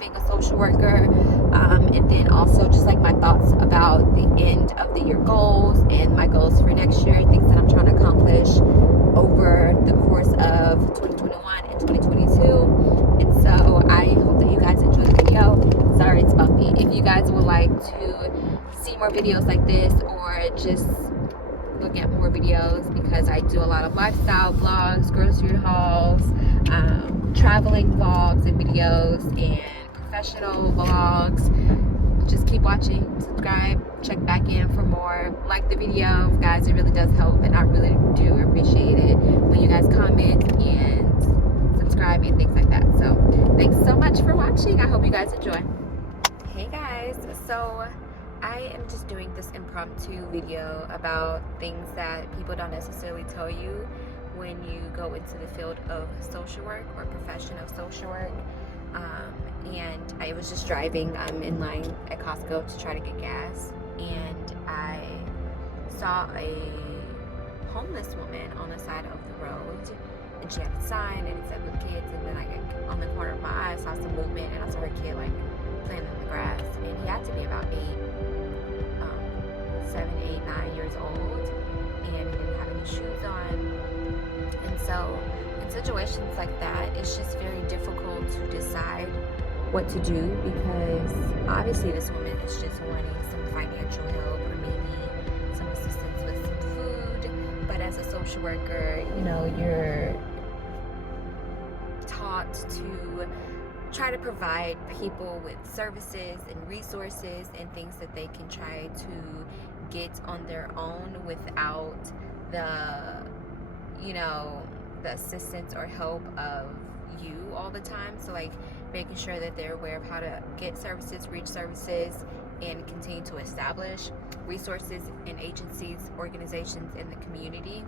being a social worker, and then also just like my thoughts about the end of the year goals and my goals for next year, things that I'm trying to accomplish over the course of 2021 and 2022. And so I hope that you guys enjoy the video. Sorry, it's bumpy. If you guys would like to see more videos like this, or just look at more videos, because I do a lot of lifestyle vlogs, grocery hauls, traveling vlogs and videos, and professional vlogs, just keep watching, subscribe, check back in for more. Like the video, guys, it really does help, and I really do appreciate it when you guys comment and subscribe and things like that. So thanks so much for watching. I hope you guys enjoy. Hey guys, so I am just doing this impromptu video about things that people don't necessarily tell you when you go into the field of social work or profession of social work. And I was just driving. I'm in line at Costco to try to get gas, and I saw a homeless woman on the side of the road, and she had a sign and it said with kids, and then on the corner of my eye I saw some movement, and I saw her kid like playing in the grass, and he had to be about 7, 8, 9 years old, and he didn't have any shoes on. And so in situations like that, it's just very difficult to decide what to do, because obviously this woman is just wanting some financial help, or maybe some assistance with some food. But as a social worker, you know, you're taught to try to provide people with services and resources and things that they can try to get on their own without the, you know, the assistance or help of you all the time. So like making sure that they're aware of how to get services, reach services, and continue to establish resources and agencies, organizations in the community.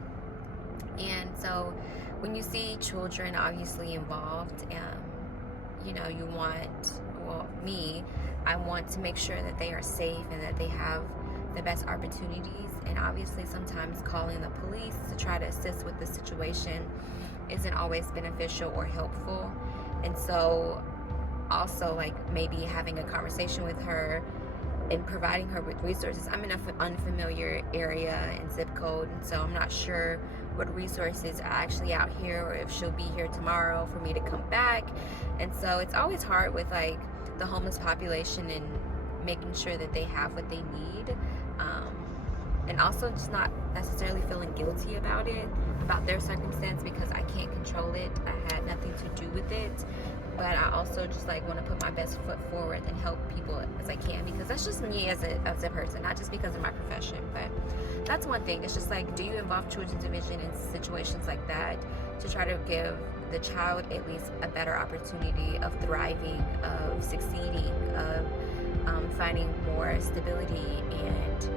And so when you see children obviously involved, you know, you want, well, I want to make sure that they are safe and that they have the best opportunities. And obviously sometimes calling the police to try to assist with the situation isn't always beneficial or helpful. And so also like maybe having a conversation with her and providing her with resources. I'm in an unfamiliar area and zip code, and so I'm not sure what resources are actually out here, or if she'll be here tomorrow for me to come back. And so it's always hard with like the homeless population and making sure that they have what they need, and also just not necessarily feeling guilty about it, about their circumstance, because I can't control it. I had nothing to do with it. But I also just like want to put my best foot forward and help people as I can, because that's just me as a person, not just because of my profession. But that's one thing. It's just like, do you involve children's division in situations like that to try to give the child at least a better opportunity of thriving, of succeeding, of finding more stability, and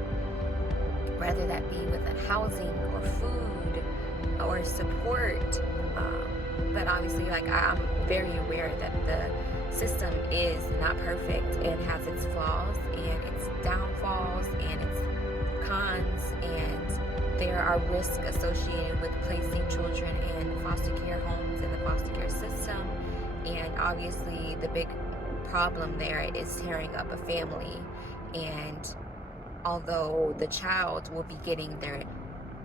whether that be with a housing or food or support. But obviously, like, I'm very aware that the system is not perfect and has its flaws and its downfalls and its cons, and there are risks associated with placing children in foster care homes and the foster care system. And obviously the big problem there is tearing up a family. And although the child will be getting their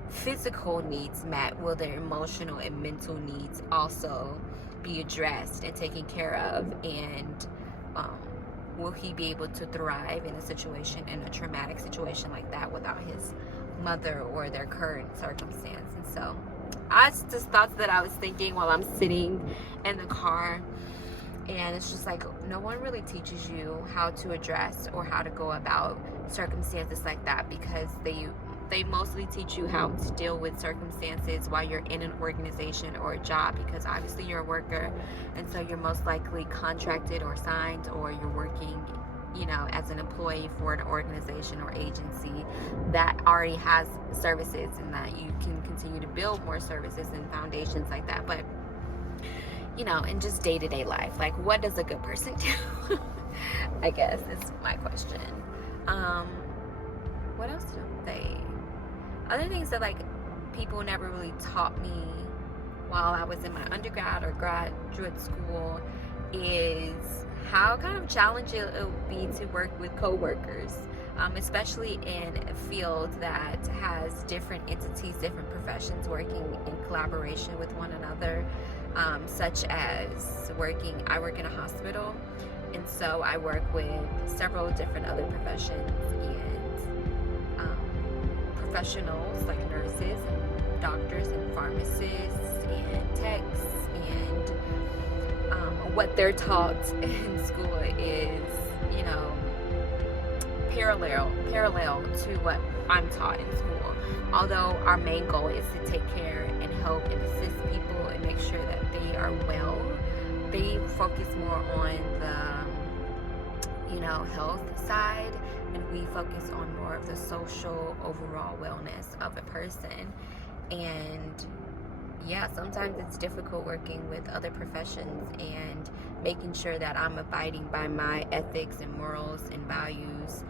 physical needs met, will their emotional and mental needs also be addressed and taken care of? And will he be able to thrive in a traumatic situation like that without his mother or their current circumstance? And so it's just thoughts that I was thinking while I'm sitting in the car. And it's just like, no one really teaches you how to address or how to go about circumstances like that, because they mostly teach you how to deal with circumstances while you're in an organization or a job, because obviously you're a worker, and so you're most likely contracted or signed, or you're working, you know, as an employee for an organization or agency that already has services, and that you can continue to build more services and foundations like that. But you know, in just day-to-day life, like, what does a good person do? I guess is my question. What else do they? Other things that like people never really taught me while I was in my undergrad or graduate school is how kind of challenging it would be to work with coworkers, especially in a field that has different entities, different professions working in collaboration with one another, such as I work in a hospital, and so I work with several different other professions and professionals like nurses and doctors and pharmacists and techs, and what they're taught in school is, you know, parallel to what I'm taught in school. Although our main goal is to take care and help and assist people and make sure that they are well, they focus more on the, you know, health side, and we focus on more of the social overall wellness of a person. And yeah, sometimes it's difficult working with other professions and making sure that I'm abiding by my ethics and morals and values,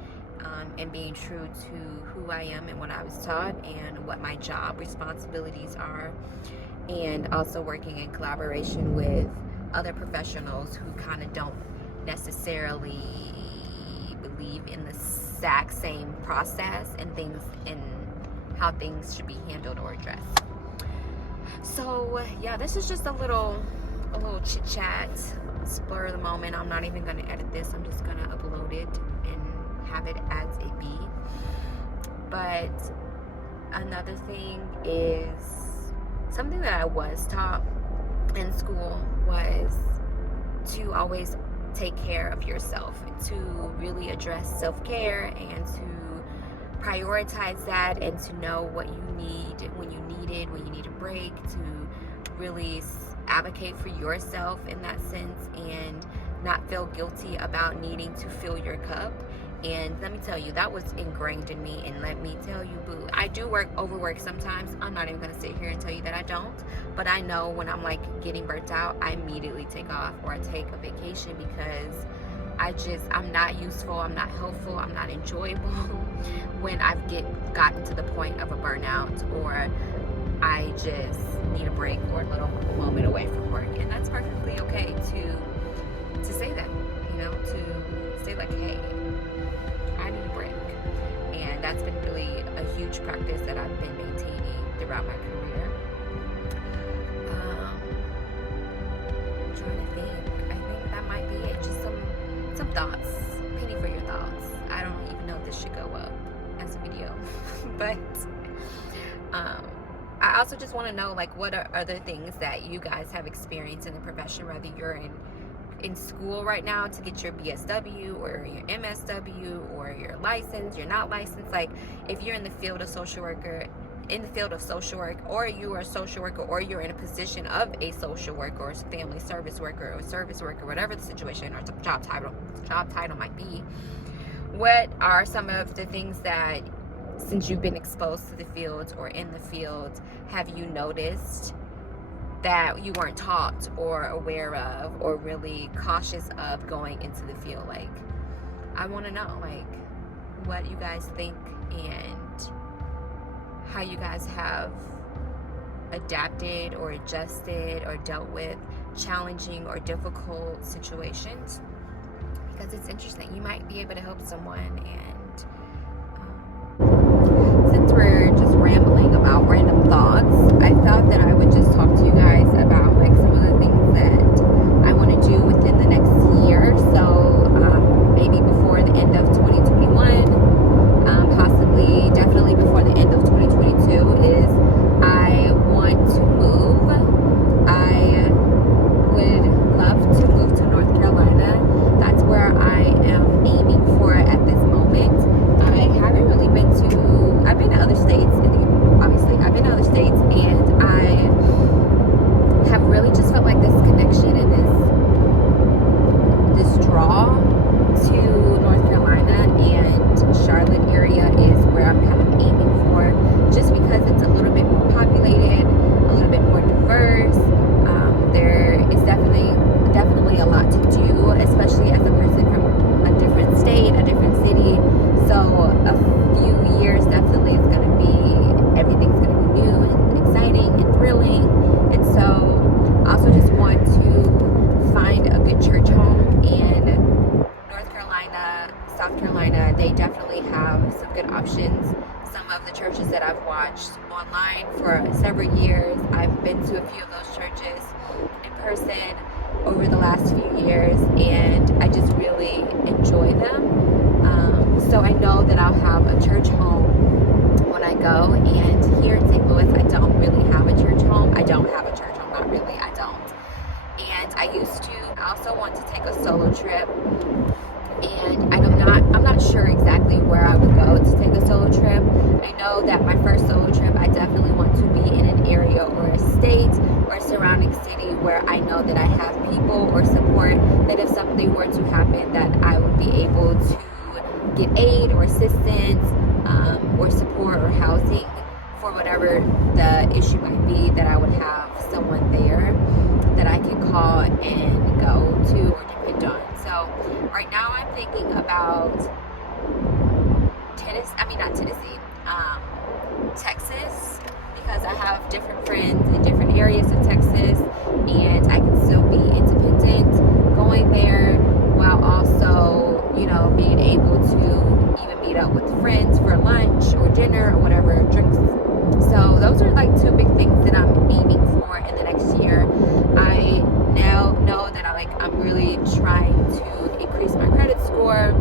and being true to who I am and what I was taught and what my job responsibilities are, and also working in collaboration with other professionals who kind of don't necessarily believe in the exact same process and things and how things should be handled or addressed. So yeah, this is just a little chit chat, spur of the moment. I'm not even gonna edit this. I'm just gonna upload it and have it as it be. But another thing is something that I was taught in school was to always take care of yourself, to really address self-care and to prioritize that, and to know what you need when you need it, when you need a break, to really advocate for yourself in that sense and not feel guilty about needing to fill your cup. And let me tell you, that was ingrained in me. And let me tell you, boo, I do overwork sometimes. I'm not even gonna sit here and tell you that I don't, but I know when I'm like getting burnt out, I immediately take off or I take a vacation, because I'm not useful, I'm not helpful, I'm not enjoyable when I've gotten to the point of a burnout, or I just need a break or a little moment away from work. And that's perfectly okay to say that, you know, to say like, hey, I need a break. And that's been really a huge practice that I've been maintaining throughout my career. I'm trying to think. I think that might be it. Just some thoughts. Penny for your thoughts. I don't even know if this should go up as a video. But I also just want to know, like, what are other things that you guys have experienced in the profession, whether you're in school right now to get your BSW or your MSW or your license, you're not licensed. Like, if you're in the field of social work, or you are a social worker, or you're in a position of a social worker or family service worker or service worker, whatever the situation or job title might be, what are some of the things that, since you've been exposed to the field or in the field, have you noticed that you weren't taught or aware of or really cautious of going into the field? Like, I want to know, like, what you guys think and how you guys have adapted or adjusted or dealt with challenging or difficult situations, because it's interesting. You might be able to help someone. And since we're just rambling about random thoughts, I thought that I would just talk to you guys about like some of the things that I want to do within the next year. So maybe before the end of 2021, possibly definitely before the end of 2022, is I want to move. I would love to move to North Carolina. That's where I am aiming for at this moment. I haven't really I've been to other states, obviously I've been to other states, and I some of the churches that I've watched online for several years. I've been to a few of those churches in person over the last few years, and I just really enjoy them. So I know that I'll have a church home when I go, and here in St. Louis, I don't really have a church home. I don't have a church home, not really, I don't. And I used to. I also want to take a solo trip, and I'm not sure exactly where I would go to take a solo trip. I know that my first solo trip, I definitely want to be in an area or a state or a surrounding city where I know that I have people or support, that if something were to happen, that I would be able to get aid or assistance, or support or housing for whatever the issue might be, that I would have someone there that I can call and go to or depend on. So right now I'm thinking about Texas, because I have different friends in different areas of Texas, and I can still be independent going there while also, being able to even meet up with friends for lunch or dinner or whatever, drinks. So those are like two big things that I'm aiming for in the next year. I now know that I'm really trying to increase my credit score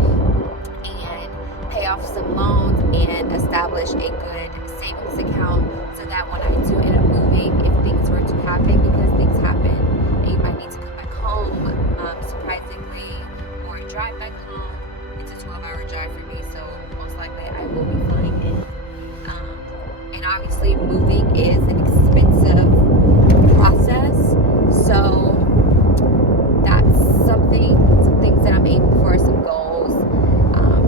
and pay off some loans and establish a good savings account, so that when I do end up moving, if things were to happen, because things happen, and you might need to come back home, surprisingly, or drive back home. It's a 12-hour drive for me, so most likely I will be flying in. And obviously moving is an expensive process, so that's some things that I'm aiming for, some goals.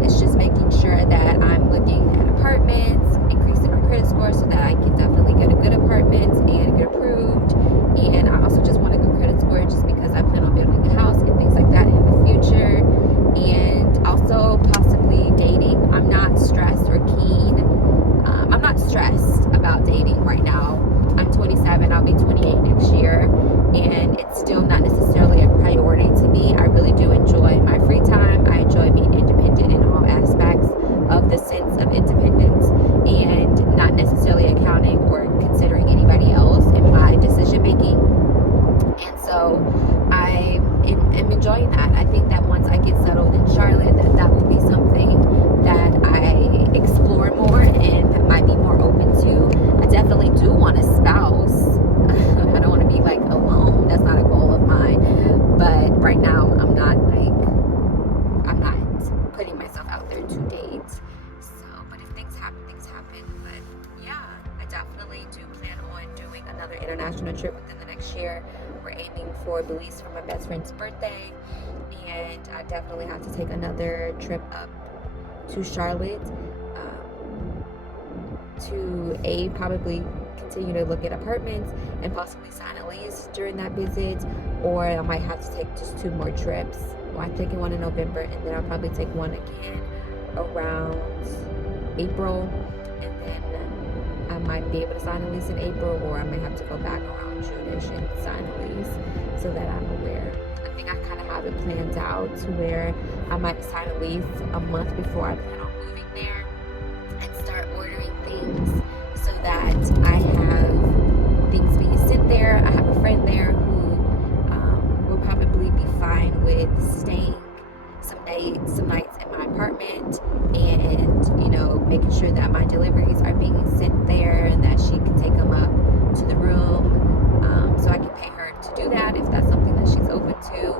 It's just making sure that I'm looking at apartments, increasing my credit score so that I can definitely get a good apartment and get approved. And I also just want a good credit score just because I plan on building a house and things like that in the future. And also possibly dating. I'm not stressed or keen. I'm not stressed about dating right now. I'm 27, I'll be 28 next year, and it's still not necessarily a priority to me. I really do enjoy my free time. I enjoy being independent in all aspects of the sense of independence, and not necessarily accounting or considering anybody else in my decision making. And so I am enjoying that. I think that once I get settled in Charlotte, that will be something that I explore more and might be more open to. I definitely do want a spouse. I don't want to be alone. That's not a goal of mine. But right now, I'm not putting myself out there to date. So, but if things happen, things happen. But yeah, I definitely do plan on doing another international trip within the next year. We're aiming for Belize for my best friend's birthday, and I definitely have to take another trip up to Charlotte to probably continue to look at apartments and possibly sign a lease during that visit, or I might have to take just 2 more trips. Well, I'm taking one in November, and then I'll probably take one again around April, and then I might be able to sign a lease in April, or I might have to go back around June-ish and sign a lease, so that I'm aware. I think I kind of have it planned out to where I might sign a lease a month before I plan on moving there, and start ordering things so that I have things being sent there. I have a friend there who will probably be fine with staying some nights in my apartment, and making sure that my deliveries are being sent there, and that she can take them up to the room, so I can pay her to do that if that's something that she's open to.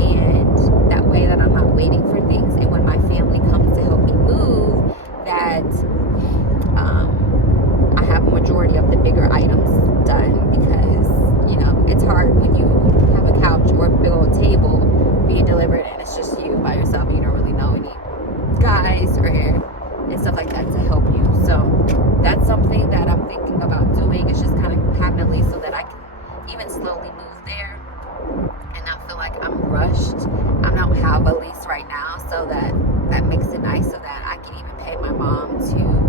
And that way that I'm not waiting for things, and when my family comes to help me move, that I have a majority of the bigger items done, because it's hard when you have a couch or a big old table being delivered and it's just you by yourself and you don't really know any guys or and stuff like that to help you. So that's something that I'm thinking about doing. It's just kind of having a lease so that I can even slowly move there and not feel like I'm rushed. I don't have a lease right now, so that makes it nice, so that I can even pay my mom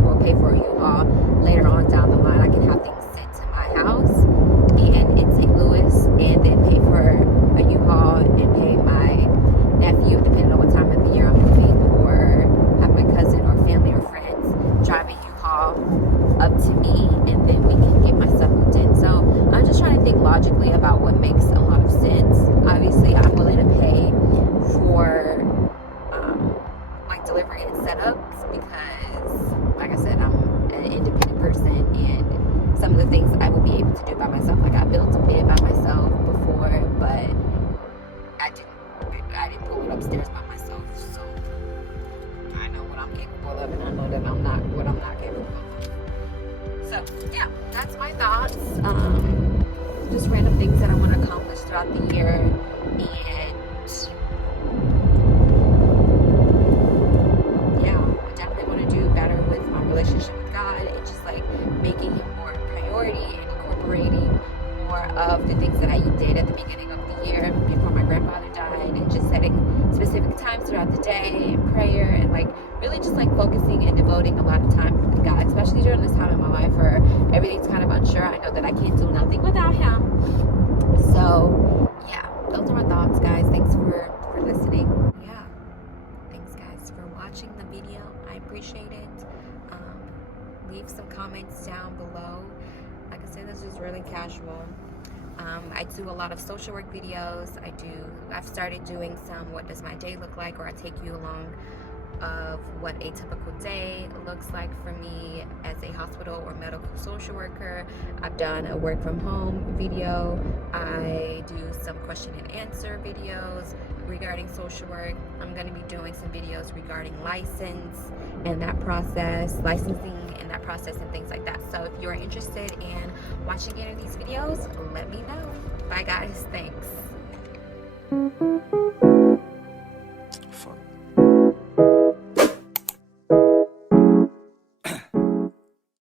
or pay for a U-Haul later on down the line. I can have things sent to my house and in St. Louis, and then pay for a U-Haul and pay my nephew, depending on what time of the year I'm moving, or have my cousin or family or friends drive a U-Haul by myself. Like, I built a bed by myself before, but I didn't pull it upstairs by myself. So I know what I'm capable of, and I know that I'm not capable of. So yeah, that's my thoughts. Just random things that I want to accomplish throughout the year, and yeah, I definitely want to do better with my relationship with God, and just like making Him more a priority and incorporating more of the things that I did at the beginning of the year before my grandfather died, and just setting specific times throughout the day and prayer, and like really just like focusing and devoting a lot of time to God, especially during this time in my life where everything's kind of unsure. I know that I can't do nothing without Him. So yeah, those are my thoughts, guys. Thanks for listening. Yeah, thanks guys for watching the video. I appreciate it. Leave some comments down below. Like I said, this is really casual. I do a lot of social work videos. I've started doing some what does my day look like, or I take you along of what a typical day looks like for me as a hospital or medical social worker. I've done a work from home video. I do some question and answer videos regarding social work. I'm going to be doing some videos regarding licensing and that process and things like that. So if you're interested in watching any of these videos, let me know. Bye guys, thanks. Fuck.